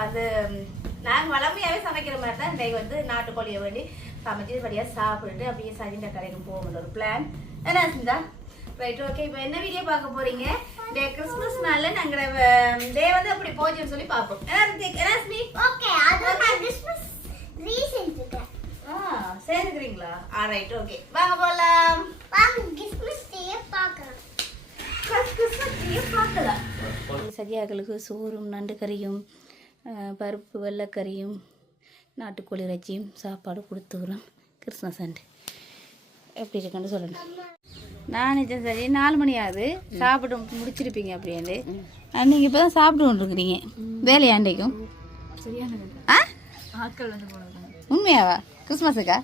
வந்து நாங்கள் வளமையாகவே சமைக்கிற மாதிரி தான் இன்னைக்கு வந்து நாட்டுக்கோழியை வேண்டி சமைச்சு படியாக சாப்பிட்டுட்டு அப்படியே சஜிண்ட கடைக்கு போகணும் ஒரு பிளான் என்ன சிந்தா? ரைட் ஓகே இப்போ என்ன வீடியோ பார்க்க போறீங்க? டே கிறிஸ்மஸ் நாள்ல நாங்கள் டே வந்து அப்படி போச்சுன்னு சொல்லி பார்ப்போம். என்ன ஓகே அது நான் கிறிஸ்மஸ் இருக்கேன் ஆ சேர்ந்துக்கிறீங்களா? ஆ ரைட் ஓகே வாங்க போகலாம் வாங்க கிறிஸ்மஸ் டேயை பார்க்கலாம். சதியாக்களுக்கு சோறும் நண்டு கறியும் பருப்பு வெள்ளைக்கறியும் நாட்டுக்கோழி இறைச்சியும் சாப்பாடு கொடுத்துக்கிறோம். கிறிஸ்மஸ் அண்டு எப்படி இருக்குன்னு சொல்லணும் நான் நிஜம் சரி நாலு மணி ஆகுது. சாப்பிட்டு முடிச்சிருப்பீங்க அப்படியே நீங்கள் இப்போ தான் சாப்பிட்டு கொண்டிருக்கிறீங்க. வேலையாண்டைக்கும் ஆ? உண்மையாவா? கிறிஸ்மஸுக்கா?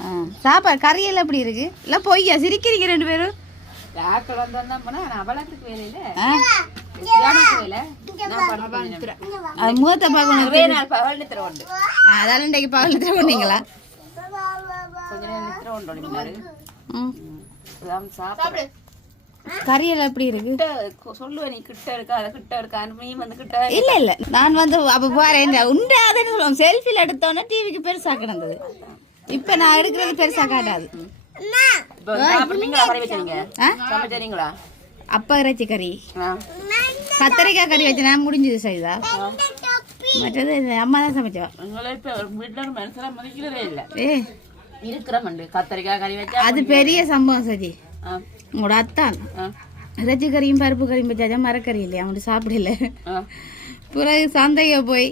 ஆ சாப்பாடு கறியெல்லாம் எப்படி இருக்கு? இல்லை பொய்யா சிரிக்கிறீங்க ரெண்டு பேரும். நாள் பகல் நித்திர உண்டு அதால இன்றைக்கு பகல் நித்திர பண்ணீங்களா கொஞ்ச நேரம் நித்திர உண்டு அப்படின்னாரு ம் சாப்பிடு கறியெல்லாம் எப்படி இருக்கு சொல்லுவேன் நீ கிட்ட இருக்கா அதை கிட்ட இருக்கா நீ வந்து கிட்ட இல்ல இல்ல நான் வந்து அப்ப பாரு உண்டு அதுன்னு சொல்லுவோம் செல்ஃபில எடுத்தோன்னே டிவிக்கு பெருசா கிடந்தது இப்ப நான் எடுக்கிறது பெருசா காட்டாது அப்பா இறைச்சி கறி கத்தரிக்காய் கறி வச்சு நான் முடிஞ்சது சரிதா மற்றது அம்மா தான் உங்களை இப்ப வீட்டுல மதிக்கிறதே இல்ல. ஏ. கத்தரிக்காய் கறி வச்சா அது பெரிய சம்பவம் ஆ, உங்களோட அத்தான். இறைச்சி கறியும் பருப்பு கறியும் வச்சாச்சா மரக்கறி இல்லையா? அவன் சாப்பிடல. பிறகு சந்தைக்கு போய்.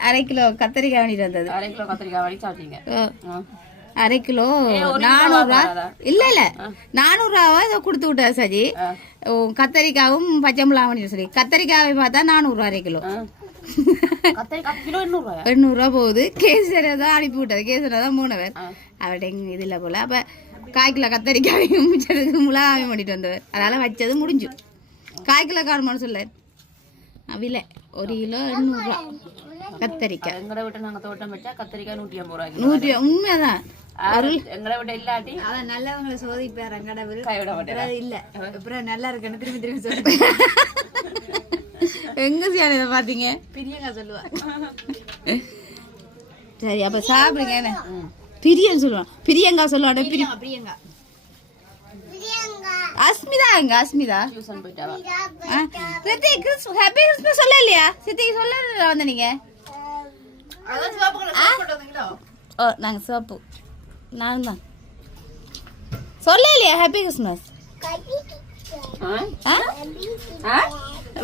அரை கிலோ கத்தரிக்காய் வாங்கிட்டு வந்தது. அரை கிலோ கத்திரிக்காய் வடி சாப்பிட்டீங்க. அரை கிலோ நானூறுரூவா? இல்ல இல்ல. நானூறுரூவா இதை கொடுத்து விட்டா சஜி. கத்தரிக்காவும் பச்சை மிளகாவும் சொல்லி கத்தரிக்காவை பார்த்தா நானூறுரூவா அரை கிலோ. எண்ணூறுரூவா போகுது. கேசரி தான் அனுப்பி விட்டது. கேசரி தான் மூணவர் அவர்கிட்ட இங்கே இது இல்லை போல. அப்போ கால் கிலோ கத்தரிக்காவையும் மிச்சதுக்கு மிளகாவையும் பண்ணிட்டு வந்தவர். அதனால வச்சது முடிஞ்சு. கால் கிலோ காணுமான்னு சொல்ல. அவில ஒரு கிலோ எண்ணூறுரூவா கத்தரிக்காய் எங்களை விட்டு நாங்க தோட்டம் வச்சா கத்திரிக்காய் நூற்றி ஐம்பது ரூபாய்க்கு நூற்றி உண்மைதான் ஆறு எங்களை விட்டு இல்லாட்டி அதான் நல்லவங்களை சோதிப்பாரு கடவுள் கைவிட மாட்டேன் இல்ல அப்புறம் நல்லா இருக்குன்னு திரும்பி திரும்பி சொல்லி எங்க சியான இதை பார்த்தீங்க பிரியங்க சொல்லுவா சரி அப்ப சாப்பிடுங்க என்ன பிரியன் சொல்லுவான் பிரியங்கா சொல்லுவான் பிரி பிரியங்கா பிரியங்கா அஸ்மிதா எங்க அஸ்மிதா சித்தி கிறிஸ் ஹாப்பி கிறிஸ்மஸ் சொல்ல இல்லையா சித்திக்கு சொல்ல வந்த நீங்க அதான் சிவப்பு கலர் சோப்பு போட்டு வந்தீங்களோ ஓ நாங்க சோப்பு நான் தான். சொல்ல இல்லையா ஹாப்பி கிறிஸ்மஸ்?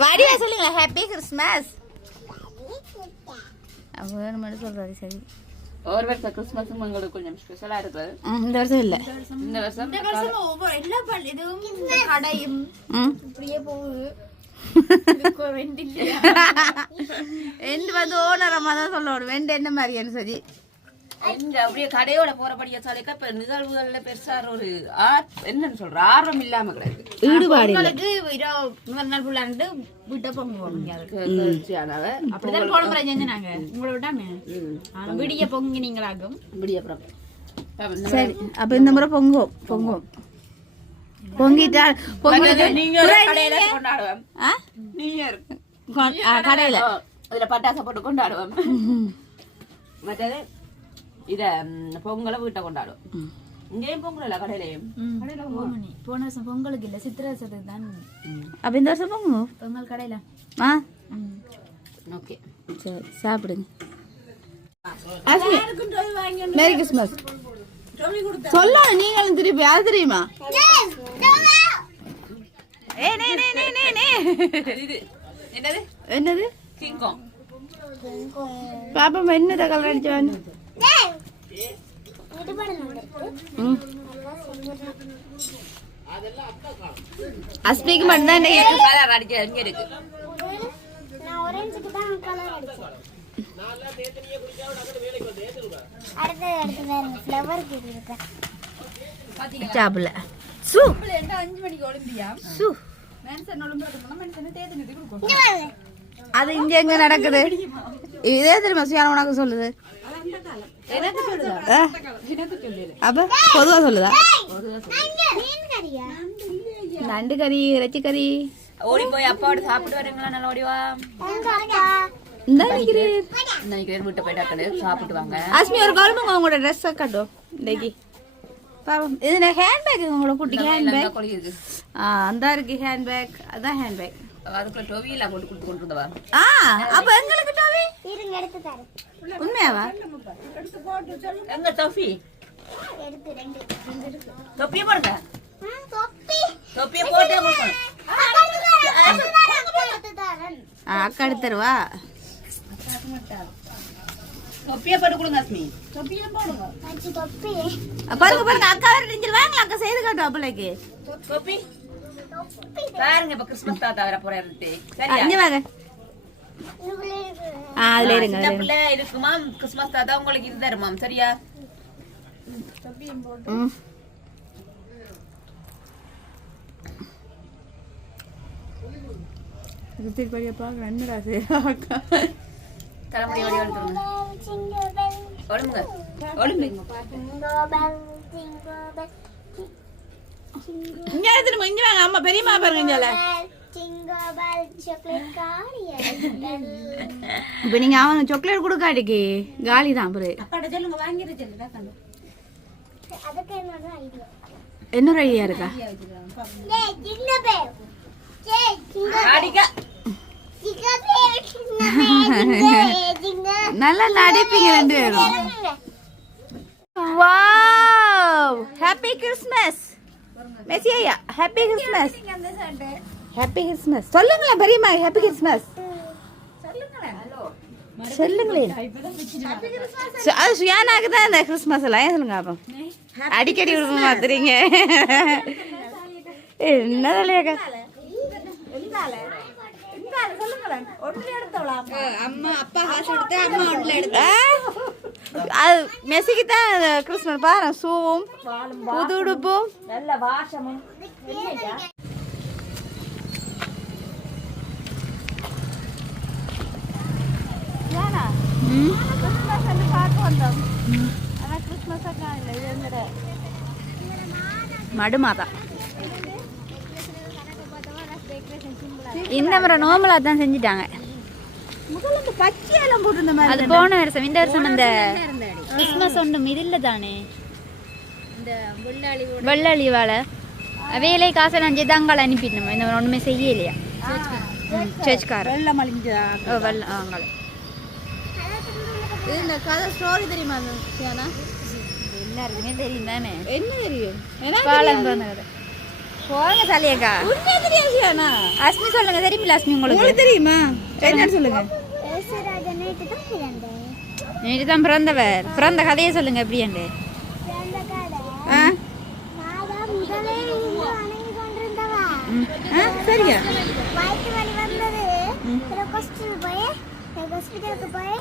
வடிவா சொல்லுங்களா ஹாப்பி கிறிஸ்மஸ் வேறு மட்டும் சொல்றாரு சரி. ஒரு வருஷம் கிறிஸ்மஸும் எங்களுக்கு கொஞ்சம் ஸ்பெஷலா இருக்குது ம், இந்த வருஷம் இல்லை. இந்த வருஷம் ஒவ்வொரு எல்லா இதுவும் இந்த கடையும் இப்படியே போகுது. எந்த வந்து ஓனர் அம்மா தான் சொல்லணும் வெண்டு என்ன மாதிரியான்னு சரி இந்த அப்படியே கடையோட போறபடியா சொல்லிக்க இப்ப நிகழ்வுகள்ல பெருசா ஒரு ஆ- என்னன்னு சொல்ற? ஆர்வம் இல்லாம கிடக்கு. ஈடுபாடு முதல் நாள் ஃபுல்லாண்டு விட்ட பொங்க போனீங்க தொடர்ச்சியானவ அப்படிதான் போன முறை செஞ்சாங்க உங்களை விட்டாமே? ஆனா விடிய பொங்கினீங்களாகும். இப்படி அப்புறம் அப்ப இந்த சரி அப்ப இந்த முறை பொங்குவோம் பொங்குவோம். பொங்கிட்டா பொங்கலுக்கு நீங்க ஒரு கடையில அதுல பட்டாசை போட்டு கொண்டாடுவோம். மற்றது இத பொங்கலை வீட்டை கொண்டாடுவோம் இங்கேயும் பொங்கல் இல்ல கடையிலயும். போன வருஷம் பொங்கலுக்கு இல்ல சித்திரசத்துக்கு தான் அப்ப இந்த வருஷம் பொங்குவோம் பொங்கல் கடையில. ஆ? ஓகே. சரி சாப்பிடுங்க. மேரி கிறிஸ்மஸ் சொல்ல நீங்களும் திருப்பி அது தெரியுமா? ஏ நே நே நே நே நே. இது என்னது? என்னது? கிங்காங் பாப்பா என்னத கலர் அடிச்சவன் ம். அஸ்மிக்கு மட்டும்தான் கலர் அடிக்க இங்க இருக்கு. நான் orange-க்கு தான் கலர் அடிச்சேன் அடுத்து அடுத்து வேற ஃப்ளவருக்கு இருக்கேன் சாப்பிடல சு. அஞ்சு மணிக்கு சு கொடுக்கும் அது இங்க எங்க நடக்குது இதே தெரியுமா சுயான உனக்கு சொல்லுது அப்ப பொதுவா சொல்லுதா மீன் கறியா நண்டு கறி இறைச்சி கறி ஓடி போய் அப்பாவோட சாப்பிட்டு வரீங்களா நல்லா ஓடி வா எங்க இருக்கா இந்த நினைக்கிறேன் இன்னைக்கு வீட்டை போயிட்டு அக்கடு சாப்பிட்டு வாங்க அஸ்மி ஒரு குழம்புங்க உங்களோட ட்ரெஸ் கட்டும் இன்னைக்கு பாவம் இது ஹேண்ட்பேக் உங்களோட குட்டி ஹேண்ட்பேக் ஆ அந்த இருக்கு ஹேண்ட்பேக் அதான் ஹேண்ட்பேக் அதுக்குள்ள டொவியில கொண்டு கொடுத்து கொண்டு இருந்தவா ஆ அப்ப எங்களுக்கு டோவி இருங்க எடுத்து தரேன் உண்மையாவா எங்க டொஃபி எடுத்து ரெண்டு தொப்பியை போடுங்க தொப்பி தொப்பியை போட்டு கொடுக்கணும் எடுத்து தரேன் ஆ, அக்கா எடுத்துருவா தொப்பியை போட்டு கொடுங்க அஸ்மி. அச்சு தொப்பி. பாருங்க பாருங்க அக்கா வேற நெஞ்சிருவாங்களா அக்கா செய்து காட்டும் பிள்ளைக்கு தொப்பி. பாருங்க இப்ப கிறிஸ்மஸ் தாத்தா வர போறாரு சரியா? இங்க வாங்க. அதுல இருங்க சின்ன. பிள்ளை இருக்குமா கிறிஸ்மஸ் தாத்தா உங்களுக்கு இது தருமாம் சரியா? திருப்பதியா பார்க்க என்னடா செய்யறா அக்கா? தலைமுடி எடுத்துருங்க bell, ஒழுங்குங்க. ஒழுங்கு. bell, இங்க எடுத்துட்டு இங்க வாங்க. அம்மா பெரியம்மா பாருங்க இங்க bell, jingle bell, chocolate காளியா bell. இப்ப நீங்க அவன் சாக்லேட் கொடுக்காட்டிக்கு காலி தான் idea. இன்னொரு ஐடியா இருக்கா நல்லா நடிப்பீங்க ரெண்டு பேரும் சொல்லுங்க. வாவ் ஹாப்பி கிறிஸ்மஸ் மெஸ்ஸி ஐயா ஹாப்பி கிறிஸ்மஸ் ஹாப்பி கிறிஸ்மஸ் சொல்லுங்களேன் பெரியம்மா ஹாப்பி கிறிஸ்மஸ் சொல்லுங்களேன் சு- அது சுயானாக்கு தான் இந்த கிறிஸ்மஸ் எல்லாம் ஏன் சொல்லுங்க அப்போ அடிக்கடி விரும்ப மாத்துறீங்க என்ன தலையாக்கா அது மெஸ்ஸிக்கு தான் கிறிஸ்மஸ் பாரு ஷூவும் புது உடுப்பும். நல்ல வாசமும். மடுமாதா. இந்த முறை நோமலா தான் செஞ்சுட்டாங்க. அது போன வருஷம் இந்த வருஷம் அந்த கிறிஸ்மஸ் ஒன்று மிதில் தானே? வெள்ளி வாழை வேலை காசை நான் ஜிதாங்கால் அனுப்பிடணும்? இந்த ஒன்றுமே செய்யலையா? சர்ச்காரன் வெள்ளம் ஓ வெள்ள ஆங்கால இந்த கதை ஸ்டோரி தெரியுமா எல்லாருக்குமே தெரியும் தானே? என்ன தெரியும்? பாலம் கதை. போங்க சலியக்கா. உண்மையா தெரியாது அஸ்மி சொல்லுங்க தெரியுமில்ல அஸ்மி உங்களுக்கு? உங்களுக்கு தெரியுமா? என்னன்னு சொல்லுங்க. நேற்று தான் பிறந்தவர். பிறந்த கதையை சொல்லுங்க எப்படியாண்டு சரியா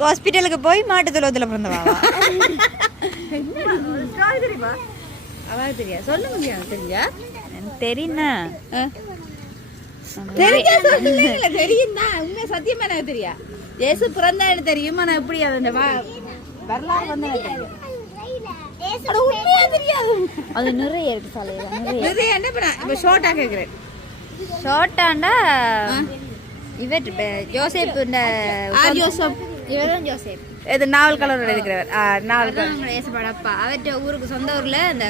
ஹாஸ்பிட்டலுக்கு போய் மாட்டு தொழுவத்தில் பிறந்தவா? அவளுக்கு தெரியா சொல்லுங்க தெரிஞ்சா தெரியுண்ணா தெரியும் தான் உண்மை சத்தியமா எனக்கு தெரியா இயேசு பிறந்தான்னு தெரியும். ஆனா எப்படி அந்த வரலாறு வந்து எனக்கு தெரியும். இயேசு ஆனா உண்மையா தெரியாது. அது நிறைய இருக்கு சாலையில நிறைய நிறைய என்ன பண்ண? இப்ப ஷார்ட்டா கேக்குறேன். ஷார்ட்டாண்டா? இவர் இப்ப ஜோசப் இந்த ஆர் ஜோசப் இவர் தான் ஜோசப் இது நாவல் கலர் இருக்கிறவர் நாவல் கலர். அவங்களோட ஏசப்பாட அப்பா அவர்கிட்ட ஊருக்கு சொந்த ஊர்ல இந்த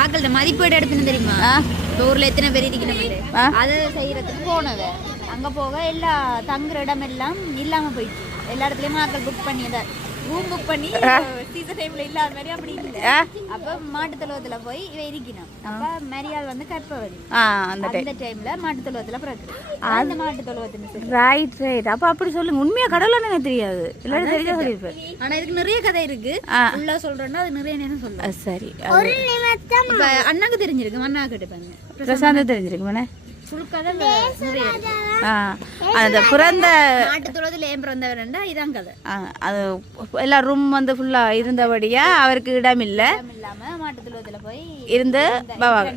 ஆக்கள்கிட்ட மதிப்பீடு எடுத்துன்னு தெரியுமா? ஊர்ல எத்தனை பேர் இருக்கணும் அதை செய்யறதுக்கு போனவ. அங்க போக எல்லா தங்குற இடம் எல்லாம் இல்லாம போயிடுச்சு. எல்லா இடத்துலயுமே ஆக்கள் புக் பண்ணி அந்த ரூம் புக் பண்ணி சீசன் டைம்ல இல்லாத மாதிரி அப்படி இல்லை. அப்ப மாட்டு தொழுவத்துல போய் இவ இருக்கணும் அப்ப மரியாள் வந்து கற்பவதி அந்த டைம்ல மாட்டு தொழுவத்துல பிறகு அந்த மாட்டு தொழுவத்தின் ரைட் ரைட் அப்ப அப்படி சொல்லுங்க உண்மையா கடவுள் எனக்கு தெரியாது. எல்லாரும் தெரிஞ்சா சொல்லியிருப்பேன் ஆனா இதுக்கு நிறைய கதை இருக்கு. உள்ள சொல்றேன்னா அது நிறைய நேரம் சொல்லலாம் ஆ, சரி. ஒரு இப்ப அண்ணாக்கு தெரிஞ்சிருக்கு. அண்ணா கிட்ட பாருங்க. பிரசாந்தம் தெரிஞ்சிருக்குமாண்ணே ஃபுல் அந்த பிறந்த அது எல்லா ரூம் வந்து ஃபுல்லா இருந்தபடியா அவருக்கு இடம் இல்ல இருந்து அவர்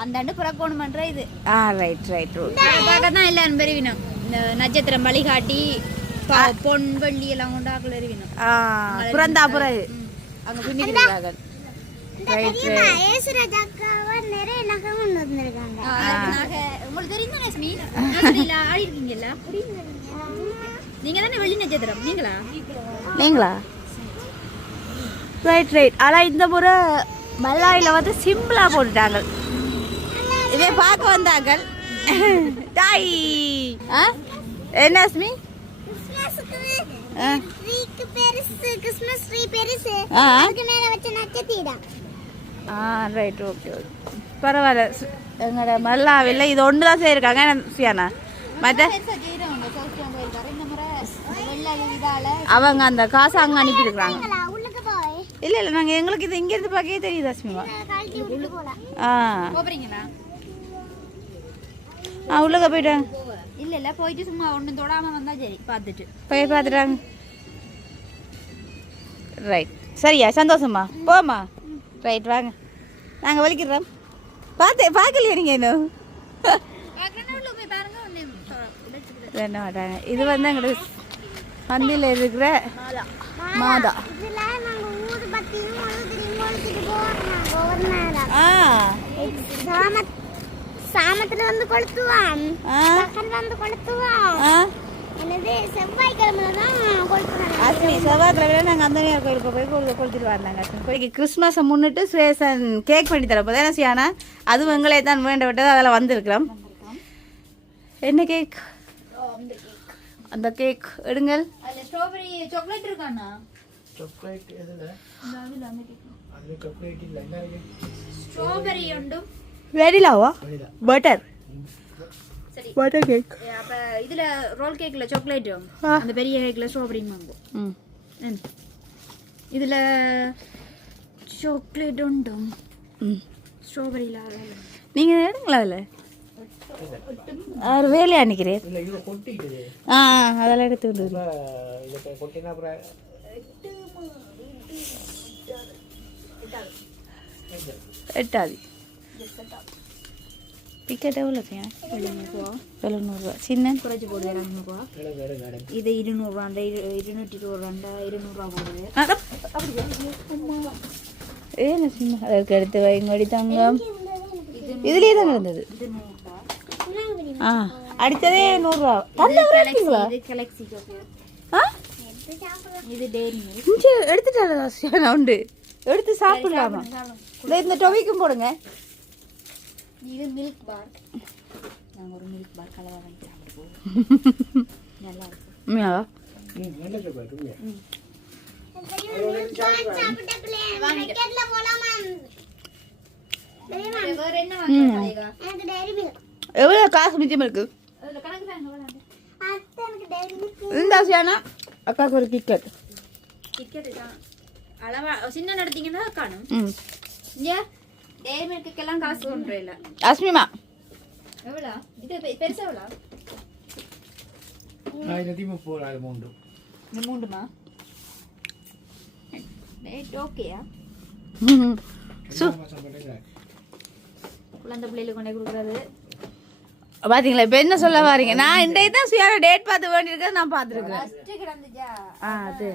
அந்த ஆண்டு பிறக்கணுமன்ற இது. ஆ ரைட் ரைட் பார்க்க தான் எல்லாரும் பெருவினோம். இந்த நட்சத்திரம் வழிகாட்டி பொன் வெள்ளி எல்லாம் கொண்டு ஆக்கள் எறிவினோம் ஆ, பிறந்தா பிறகு அங்க பின்னிக்கிறார்கள் நீங்க தானே வெள்ளி நட்சத்திரம்? நீங்களா? நீங்களா? ரைட் ரைட் ஆனால் இந்த முறை மல்லாயில வந்து சிம்பிளா போட்டுட்டாங்க. இதை பார்க்க வந்தாங்க டாய். ஆ? என்ன அஸ்மி கிறிஸ்மஸ் ட்ரீ பெருசு. அதுக்கு மேல வச்ச நட்சத்திரம். ஆ ரைட் ஓகே ஓகே பரவாயில்ல. எங்களோட மல்லாவில் இது ஒன்று தான் செய்யிருக்காங்க சியானா மற்ற அவங்க அந்த காசை அங்கே அனுப்பியிருக்கிறாங்க. இல்லை இல்லை நாங்கள் எங்களுக்கு இது இங்கேருந்து பார்க்கவே தெரியுது அஸ்மிமா ஆ. ஆ உள்ளக போயிட்டாங்க இல்ல இல்ல போயிட்டு சும்மா ஒண்ணும் தொடாம வந்தா சரி பார்த்துட்டு. போய் பார்த்துட்டாங்க ரைட் சரியா? சந்தோஷமா? போமா ரைட் வாங்க. நாங்கள் வலிக்கிறோம். பார்த்து பார்க்கலையா நீங்கள் இன்னும்? மாட்டாங்க இது வந்து எங்களுக்கு மந்தியில் இருக்கிற மாதா. ஆ. சாம சாமத்துல வந்து கொளுத்துவான். வந்து கொளுத்துவான். செவ்வாய்க்கிழமையில நாங்கள் அந்தனியார் கோயிலுக்கு போய் கொளுத்திட்டு வந்தாங்க. இன்னைக்கு கிறிஸ்மஸை முன்னிட்டு சுவேசன் கேக் பண்ணி தரப்போ தானே சியானா? அதுவும் எங்களே தான் வேண்ட விட்டது அதில் வந்திருக்கிறோம். என்ன கேக்? அந்த கேக். எடுங்கள். ஸ்ட்ராபெரி சாக்லேட் இருக்காண்ணா சாக்லேட் ஸ்ட்ராபெரி உண்டு வெரிலாவா பட்டர் சரி. வாட்டர் கேக் அப்ப இதுல ரோல் கேக்ல சாக்லேட் அந்த பெரிய கேக்ல ஸ்ட்ராபெரி மேங்கோ ம் இதுல சாக்லேட் உண்டு. ஸ்ட்ராபெரில நீங்க எடுங்களா அதுல? அவர் வேலையா நிக்கிறேன் ஆ அதெல்லாம் எடுத்து விடுங்க எட்டாவது டிக்கெட் எவ்வளோ எழுநூறுவா. சின்ன? குறைச்சி போடுது இரநூறுவா இது இருநூறுவாண்டா இருநூற்றி இருபதுரூவாண்டா இருநூறுவா போடுது. ஏன் சின்ன? எடுத்து வைங்கடி தங்கம். இதுலேயே தான் இருந்தது? ஆ அடுத்ததே நூறுரூவா. தந்தீங்களா ஆ? இது டெய்லி எடுத்துட்டாங்க உண்டு. எடுத்து சாப்பிடலாமா? இந்த டொவிக்கும் போடுங்க. இது மில்க் பார் நாங்கள் ஒரு மில்க் பார் கலவாக வாங்கி சாப்பிடுவோம். நல்லா இருக்கும். எவ்வளோ காசு மிச்சம் இருக்கு? இருந்தா சியானா அக்காவுக்கு ஒரு கிட்கட் கிட்கட் அளவா சின்ன நடத்தீங்கன்னா காணும். ஏன் ಡೈರಿ காசு ಕಾಸು ಕೊಂಡ್ರೆ ಇಲ್ಲ ಅಸ್ಮಿಮಾ எவ்வளோ? இது பெருசா எவ்வளோ? ஆயிரத்தி முப்பதாயிரம் உண்டு ஓகேயா குழந்தை பிள்ளைகளுக்கு கொண்டே கொடுக்குறது. பாத்தீங்களா இப்ப என்ன சொல்ல வரீங்க? நான் இன்றைக்கு தான் சுயார டேட் பார்த்து வேண்டியிருக்கிறது நான் பார்த்துருக்கேன். ஆ அது.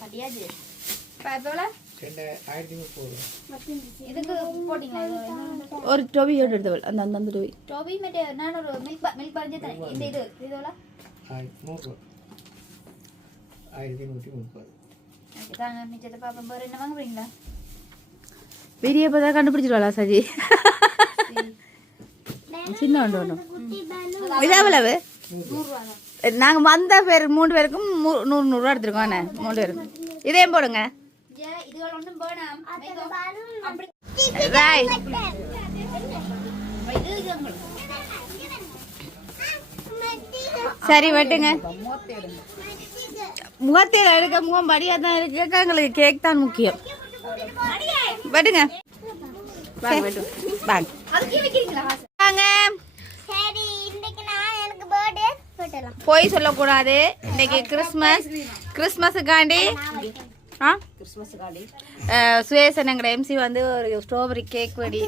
பட்டியாச்சு ஒரு டோபி ஷர்ட் எடுத்தவள் அந்த அந்த அந்த டோபி. டோபி மட்டே நான் ஒரு மில்க் மில்க் பரஞ்சே தரேன். இந்த இது இதுவல ஆயிரத்தி நூற்றி முப்பது. தாங்க மிச்சத்தை பார்ப்போம். வேறு என்ன வாங்குறீங்களா பெரிய பார்த்தா கண்டுபிடிச்சிருவாளா சஜி? சின்ன ஒன்று ஒன்று இது எவ்வளவு? நாங்கள் வந்த பேர் மூணு பேருக்கும் நூறு நூறுரூவா எடுத்துருக்கோம் மூணு பேருக்கும். இதையும் போடுங்க. உங்களுக்கு சரி வெட்டுங்க முகத்தில் எடுக்க முகம் படியாக தான் இருக்கு எங்களுக்கு கேக் தான் முக்கியம் வெட்டுங்க வாங்க வெட்டு வாங்க அதுக்கே வைக்கிறீங்களா வாங்க சரி இன்னைக்கு நான் எனக்கு பர்த்டே போட்டலாம் போய் சொல்லக்கூடாது இன்னைக்கு கிறிஸ்மஸ் கிறிஸ்மஸுக்காண்டி ஆ? சுயேசன் எங்கட எம்சி வந்து ஒரு ஸ்ட்ராபெரி கேக் வெடி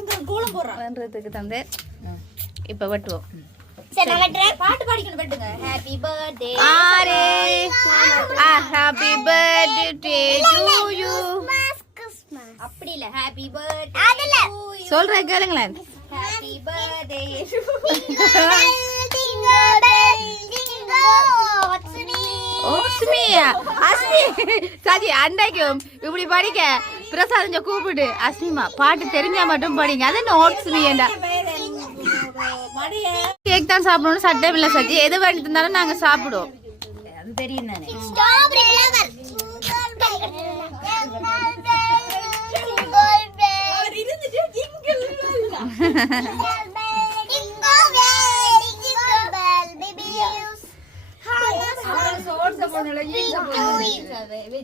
பண்ணுறதுக்கு தந்து இப்போ வெட்டுவோம். பாட்டு பாடிக்கணும் ஹாப்பி பர்த்டே ஆரே. ஹாப்பி பர்த்டே டு யூ அப்படி இல்ல. ஹாப்பி பர்த்டே அதுல கேளுங்களேன். Happy birthday Asmi Asmi. சரி அன்னைக்கும் இப்படி படிக்க பிரசாத் கூப்பிடு. அஸ்மிமா பாட்டு தெரிஞ்சா மட்டும் படிங்க. அது நோட்ஸ் நீண்டா கேக் தான் சாப்பிடணும் சட்டம் இல்லை சஜி. எது வேண்டி தந்தாலும் நாங்க சாப்பிடுவோம். தெரியும் தானே?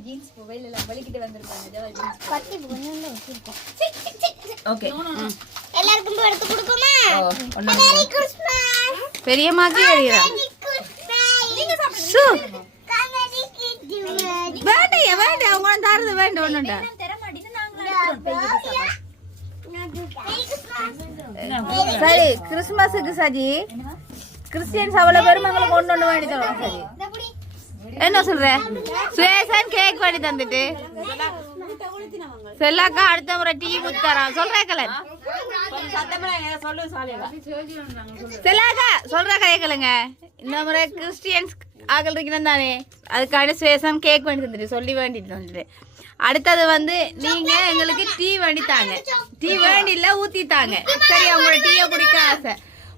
ஜீன்ஸ் மொபைல் எல்லாம் வலிக்கிட்டு வந்திருக்காங்க பத்தி பொண்ணுல வச்சிருக்கோம். ஓகே எல்லாருக்கும் எடுத்து Christmas. பெரியம்மாக்கு எழுதுறா Merry Christmas. சு. வேண்டாம் வேண்டாம் அவங்க தரது Merry Christmas. சரி கிறிஸ்மஸுக்கு சஜி. கிறிஸ்டியன்ஸ் அவ்வளவு பெருமங்களுக்கு ஒண்ணு ஒண்ணு வேண்டி தருவாங்க சரி. என்ன சொல்ற? சுயேசன் கேக் வாங்கி தந்துட்டு. செல்லாக்கா அடுத்த முறை டீ சத்தமா சொல்லு சாலியா செல்லாக்கா சொல்ற கேட்கலங்க இந்த முறை கிறிஸ்டியன்ஸ் ஆகல் இருக்கணும் தானே. அதுக்கான சுயேசன் கேக் வாங்கி தந்துட்டு சொல்லி வேண்டிட்டு வந்துட்டு. அடுத்தது வந்து நீங்க எங்களுக்கு டீ வேண்டி தாங்க. டீ வேண்டி இல்ல ஊத்தி தாங்க. சரி அவங்களோட டீயை குடிக்க ஆசை.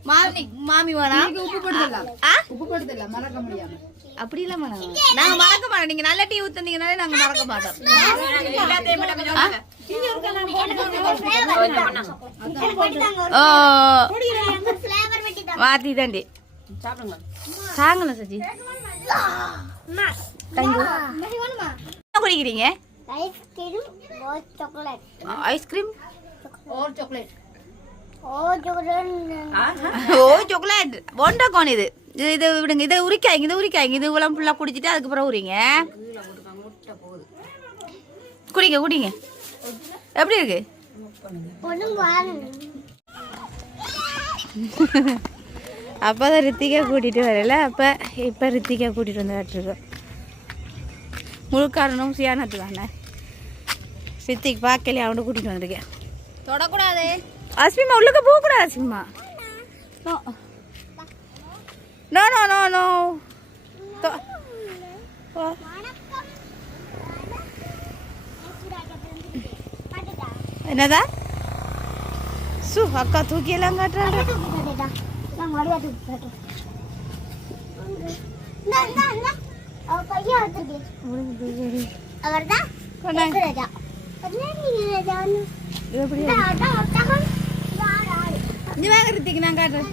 மாமி மாமி வேணா ஆ? அப்படி இல்ல மேடம் நாங்க மறக்க மாட்டோம். நீங்க நல்ல டீ ஊத்துனீங்கனாலே நாங்க மறக்க மாட்டோம். மாத்தி தாண்டி. தாங்கல சஜி. குடிக்கிறீங்க? Ice cream? Ice cream or chocolate. O chocolate bonda cone இது. இது இதை விடுங்க இதை உரிக்காய்ங்க இதை உரிக்காய்ங்க இது இவ்வளோ ஃபுல்லாக குடிச்சிட்டு அதுக்கப்புறம் உரிங்க குடிங்க குடிங்க. எப்படி இருக்கு? அப்போ தான் ரித்திகா கூட்டிகிட்டு வரல. அப்போ இப்போ ரித்திகா கூட்டிகிட்டு வந்து காட்டிருக்கோம் முழு காரணம் சியானத்து தானே ரித்திக் பார்க்கலையே அவனை கூட்டிகிட்டு வந்திருக்கேன். தொடக்கூடாது. அஸ்மிமா உள்ளுக்க போகக்கூடாது அஸ்மிமா நோ நோ நோ நோ என்னதா? சு அக்கா தூக்கி எல்லாம் காட்டுறாங்க பாட்டுடா. ஆடு. இங்க நான் காட்டுறேன்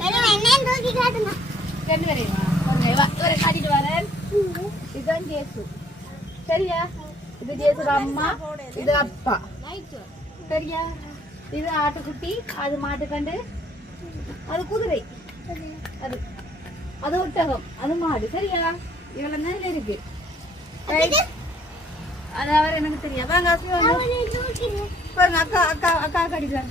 வெறும் ரெண்டு பேரையுமா இவரை காட்டிட்டு வரேன் இதுதான் ஜேசு சரியா இது ஜேசுக்கு அம்மா இது அப்பா சரியா இது ஆட்டுக்குட்டி அது மாட்டுக்கண்டு அது குதிரை அது அது ஒட்டகம் அது மாடு சரியா இவ்வளவு நேரம் இருக்கு Right? அது அவர் எனக்கு தெரியும் வாங்க அஸ்மி பாருங்க அக்கா அக்கா அக்கா கடிக்கிறாங்க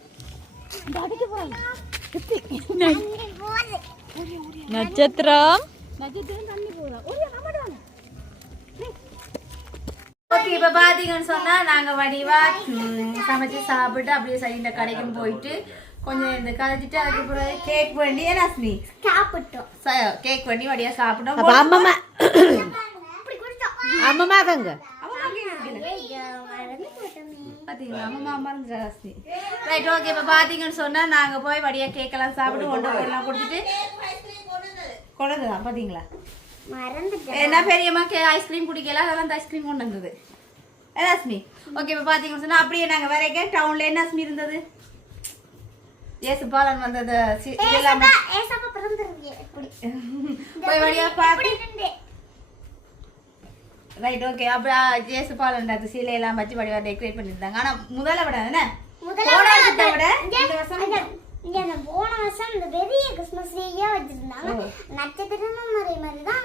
நட்சத்திரம் ஓகே இப்போ பார்த்தீங்கன்னு சொன்னால் நாங்கள் வடிவா ம், சமைச்சு சாப்பிட்டு அப்படியே சரி இந்த கடைக்கும் போயிட்டு கொஞ்சம் இந்த கதைச்சிட்டு அதுக்கப்புறம் கேக் பண்ணி ஏன் அஸ்மி சாப்பிட்டோம். கேக் பண்ணி வடியா சாப்பிட்டோம் அம்மம்மா. அம்மம்மா போட்டோமே. பார்த்தீங்களா அம்மா அஸ்மி ரைட் ஓகே இப்போ பார்த்தீங்கன்னு சொன்னால் நாங்கள் போய் வடியா கேக்கெல்லாம் சாப்பிட்டு ஒன்றை போடலாம் கொடுத்துட்டு கொண்டது? தான் பார்த்தீங்களா மறந்துட்டேன். என்ன பெரியம்மா கே ஐஸ்கிரீம் குடிக்கல அதெல்லாம் அந்த ஐஸ்கிரீம் கொண்டு வந்தது. அஸ்மி ஓகே இப்போ பார்த்தீங்கன்னு சொன்னால் அப்படியே நாங்கள் வரைக்க டவுனில் என்ன அஸ்மி இருந்தது? ஏசு பாலன் வந்தது எப்படி போய் வழியா பார்த்து. ரைட் ஓகே அப்புறம் ஜேசு பாலன் அது சீலையெல்லாம் வச்சு வடிவா டெக்கரேட் பண்ணியிருந்தாங்க. ஆனா முதல்ல விட என்ன? முதல்ல போன விட இந்த வருஷம் அந்த போன வருஷம் இந்த பெரிய கிறிஸ்மஸ் ட்ரீயா வச்சிருந்தாங்க. நட்சத்திரமும் மாதிரி மாதிரி தான்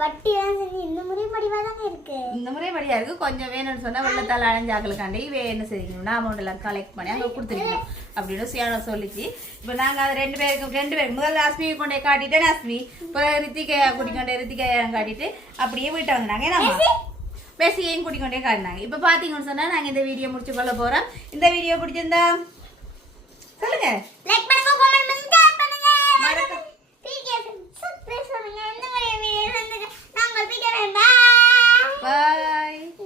பட்டியெல்லாம் செஞ்சு இந்த முறை படிவா தாங்க இருக்கு. இந்த முறை படியா இருக்கு. கொஞ்சம் வேணும்னு சொன்னா வெள்ளத்தால் அலைஞ்சாக்களுக்காண்டி இவே என்ன செய்யணும் அமௌண்ட் எல்லாம் கலெக்ட் பண்ணி அங்க கொடுத்துருக்கணும் அப்படின்னு சியானோ சொல்லிச்சு. இப்போ நாங்க அது ரெண்டு பேருக்கு ரெண்டு பேருக்கு. முதல்ல அஸ்மி கொண்டே காட்டிட்டேன் அஸ்மி இப்போ ரித்திகையா கூட்டிக்கொண்டே ரித்திகையா காட்டிட்டு அப்படியே வீட்டை வந்தாங்க. ஏன்னா பேசியையும் கூட்டிக்கொண்டே காட்டினாங்க. இப்போ பார்த்தீங்கன்னு சொன்னா நாங்க இந்த வீடியோ முடிச்சு கொள்ள போறோம். இந்த வீடியோ பிடிச்சிருந்தா சொல்லுங்க. Like Bye. Bye.